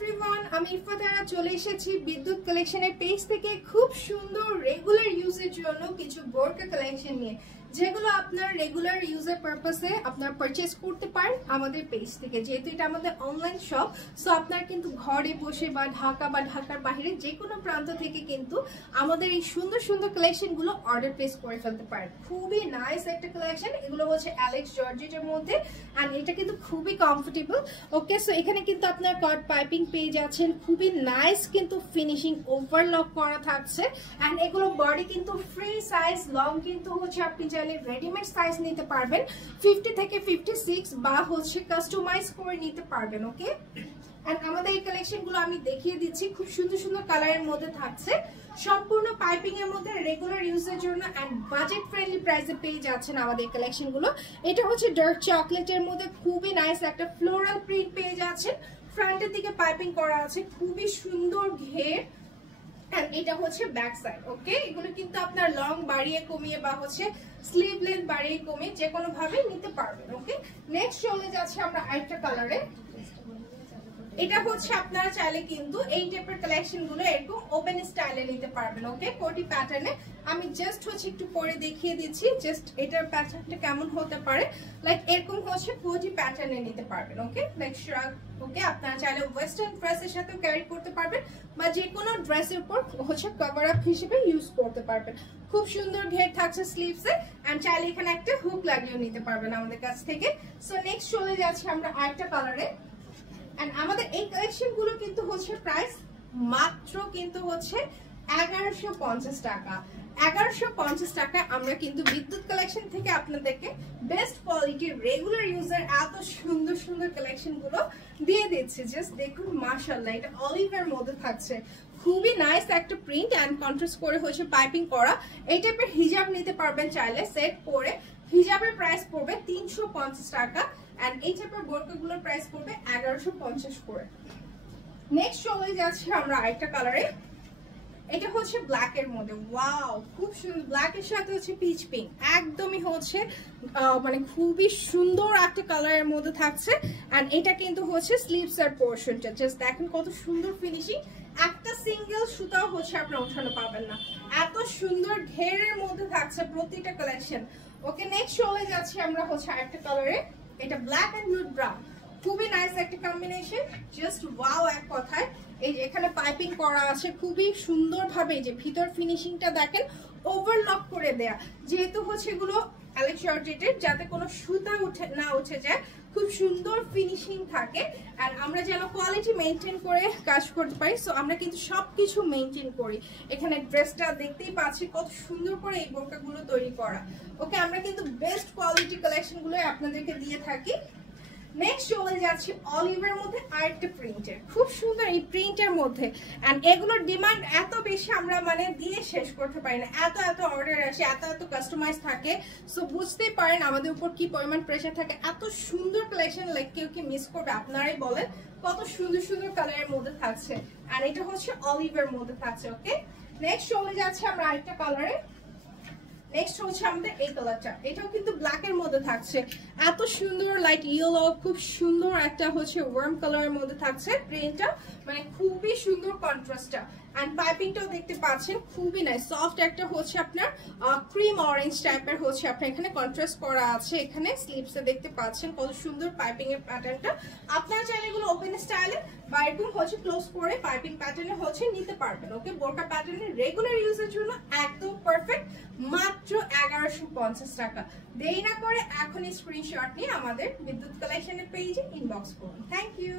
Everyone, আমি ইফাতারা চলে এসেছি বিদ্যুৎ কালেকশনের পেজ থেকে খুব সুন্দর রেগুলার ইউজের জন্য কিছু বোরকা কালেকশন নিয়ে, যেগুলো আপনার রেগুলার ইউজের পারপাসে আপনার পারচেজ করতে পারেন আমাদের পেজ থেকে। যেহেতু এটা আমাদের অনলাইন শপ, সো আপনার কিন্তু ঘরে বসে বা ঢাকা বা ঢাকার বাইরে যে কোনো প্রান্ত থেকে কিন্তু আমাদের এই সুন্দর সুন্দর কালেকশনগুলো অর্ডার প্লেস করে ফেলতে পারেন। খুবই নাইস একটা কালেকশন, এগুলো হচ্ছে অ্যালেক্স জর্জেটের মধ্যে, অ্যান্ড এটা কিন্তু খুবই কমফোর্টেবল। ওকে, সো এখানে কিন্তু আপনার কট পাইপিং পেয়ে যাচ্ছেন, খুবই নাইস কিন্তু ফিনিশিং, ওভারলক করা থাকছে। অ্যান্ড এগুলো বডি কিন্তু ফ্রি সাইজ, লং কিন্তু হচ্ছে আপনি চাইলে রেডিমেড সাইজ নিতে পারবেন 50 থেকে 56 বা হচ্ছে কাস্টমাইজ করে নিতে পারবেন। ওকে, এন্ড আমাদের এই কালেকশনগুলো আমি দেখিয়ে দিচ্ছি, খুব সুন্দর সুন্দর কালারের মধ্যে থাকছে, সম্পূর্ণ পাইপিং এর মধ্যে রেগুলার ইউজের জন্য এন্ড বাজেট ফ্রেন্ডলি প্রাইসে পেয়ে যাচ্ছেন আমাদের এই কালেকশনগুলো। এটা হচ্ছে ডার্ক চকলেটের মধ্যে খুবই নাইস একটা ফ্লোরাল প্রিন্ট পেয়ে যাচ্ছেন, ফ্রন্টের দিকে পাইপিং করা আছে, খুবই সুন্দর ঘের। এটা হচ্ছে ব্যাক সাইড। ওকে, এগুলো কিন্তু আপনার লং বাড়িয়ে কমিয়ে বা হচ্ছে স্লিভ লেন্থ বাড়িয়ে কমিয়ে যে কোনো ভাবে নিতে পারবেন। ওকে, নেক্সট চলে যাচ্ছে আমরা আরেকটা কালারে। এটা হচ্ছে আপনারা চাইলে কিন্তু এই টাইপের কালেকশন গুলো এরকম ওপেন স্টাইলে নিতে পারবেন। ওকে, কোটি প্যাটার্নে আমি জাস্ট হচ্ছে একটু পরে দেখিয়ে দিচ্ছি জাস্ট এটার প্যাটার্নটা কেমন হতে পারে। লাইক এরকম হচ্ছে কোটি প্যাটার্নে নিতে পারবেন। ওকে, লাইক শ্রাগ। ওকে, আপনারা চাইলে ওয়েস্টার্ন ড্রেসের সাথেও ক্যারি করতে পারবেন বা যে কোনো ড্রেসের উপর হচ্ছে কভার আপ হিসেবে ইউজ করতে পারবেন। খুব সুন্দর ঘের থাকছে স্লিভসে, এন্ড চাইলে এখানে একটা হুক লাগিয়ে নিতে পারবেন আমাদের কাছ থেকে। সো নেক্সট চলে যাচ্ছে আমরা আরেকটা কালারে। এন্ড আমাদের এই কালেকশন গুলো কিন্তু হচ্ছে প্রাইস মাত্র কিন্তু হচ্ছে 1150 টাকা। 1150 টাকা আমরা কিন্তু বিদ্যুৎ কালেকশন থেকে আপনাদেরকে বেস্ট কোয়ালিটির রেগুলার ইউজার এত সুন্দর সুন্দর কালেকশন গুলো দিয়ে দিচ্ছি। জাস্ট দেখুন, মাশাআল্লাহ, এটা অলিভের মধ্যে থাকছে, খুবই নাইস একটা প্রিন্ট এন্ড কন্ট্রাস্ট করে হচ্ছে পাইপিং করা। এই টাইপের হিজাব নিতে পারবেন চাইলে সেট করে। হিজাবের প্রাইস পড়বে 350 টাকা, এন্ড এই টাইপের বোরকাগুলোর প্রাইস পড়বে 1150 করে। নেক্সট চলে যাচ্ছে আমরা আরেকটা কালারে। এটা হচ্ছে ব্ল্যাক এর মধ্যে, ওয়াও, খুব সুন্দর। ব্ল্যাক এর সাথে হচ্ছে পিচ পিঙ্ক, একদমই হচ্ছে মানে খুবই সুন্দর একটা কালারের মধ্যে থাকছে। এন্ড এটা কিন্তু হচ্ছে স্লিভস এর পোরশনটা, জাস্ট দেখেন কত সুন্দর ফিনিশিং। একটা সিঙ্গেল সুতাও হচ্ছে আপনার ওঠানো পাবেন না, এত সুন্দর ঘেরের মধ্যে থাকছে প্রতিটা কালেকশন। ওকে, নেক্সট চলে যাচ্ছে আমরা হচ্ছে আরেকটা কালারে। এটা ব্ল্যাক এন্ড নুড ব্রাউন, খুবই নাইস একটা কম্বিনেশন, জাস্ট ওয়াও এক কথায়। এই যে এখানে পাইপিং করা আছে খুবই সুন্দর ভাবে, যে ভিতর ফিনিশিংটা দেখেন ওভারলক করে দেয়া, যেহেতু হচ্ছে এগুলো অ্যালেক্স জর্জেটের, যাতে কোনো সুতা উঠে যায়, খুব সুন্দর ফিনিশিং থাকে। আর আমরা যেন কোয়ালিটি মেনটেন করে কাজ করতে পারি, সো আমরা কিন্তু সবকিছু মেনটেন করি। এখানে ড্রেসটা দেখতেই পাচ্ছি কত সুন্দর করে এই বোরকাগুলো তৈরি করা। ওকে, আমরা কিন্তু বেস্ট কোয়ালিটি কালেকশনগুলো আপনাদেরকে দিয়ে থাকি। নেক্সট চলে যাচ্ছে অলিভের মধ্যে আরেকটা প্রিন্টের, খুব সুন্দর এই প্রিন্টের মধ্যে। এন্ড এগুলোর ডিমান্ড এত বেশি, আমরা মানে দিয়ে শেষ করতে পারি না, এত এত অর্ডার আসে, এত এত কাস্টমাইজ থাকে। সো বুঝতেই পারেন আমাদের উপর কি পরিমাণ প্রেশার থাকে। এত সুন্দর কালেকশন, লাইক কেউ কি মিস করবে? আপনারাই বলেন, কত সুন্দর সুন্দর কালারের মধ্যে থাকছে। আর এটা হচ্ছে অলিভের মধ্যে থাকছে। ওকে, নেক্সট চলে যাচ্ছে আমরা আরেকটা কালারে। নেক্সট হচ্ছে আমাদের এই কালারটা, এটাও কিন্তু ব্ল্যাক এর মধ্যে থাকছে, এত সুন্দর লাইট ইয়েলো, খুব সুন্দর একটা হচ্ছে ওয়ার্ম কালারের মধ্যে থাকছে প্রিন্টটা, মানে খুবই সুন্দর কন্ট্রাস্টটা। এন্ড পাইপিংটাও দেখতে পাচ্ছেন খুবই নাইস, সফট একটা হচ্ছে আপনার ক্রিম অরেঞ্জ টাইপের হচ্ছে আপনার এখানে কন্ট্রাস্ট করা আছে। এখানে স্লিভসে দেখতে পাচ্ছেন কত সুন্দর পাইপিং এর প্যাটার্নটা। আপনারা চাইলে এগুলো ওপেন স্টাইলে বা এরকম হচ্ছে ক্লোজ করে পাইপিং প্যাটার্নে হচ্ছে নিতে পারবেন। ওকে, বোরকা প্যাটার্নে রেগুলার ইউজের জন্য একদম পারফেক্ট, মাত্র 1150 টাকা। দেরি না করে এখনই স্ক্রিনশট নিয়ে আমাদের বিদ্যুৎ কালেকশনের পেজে ইনবক্স করুন। Thank you.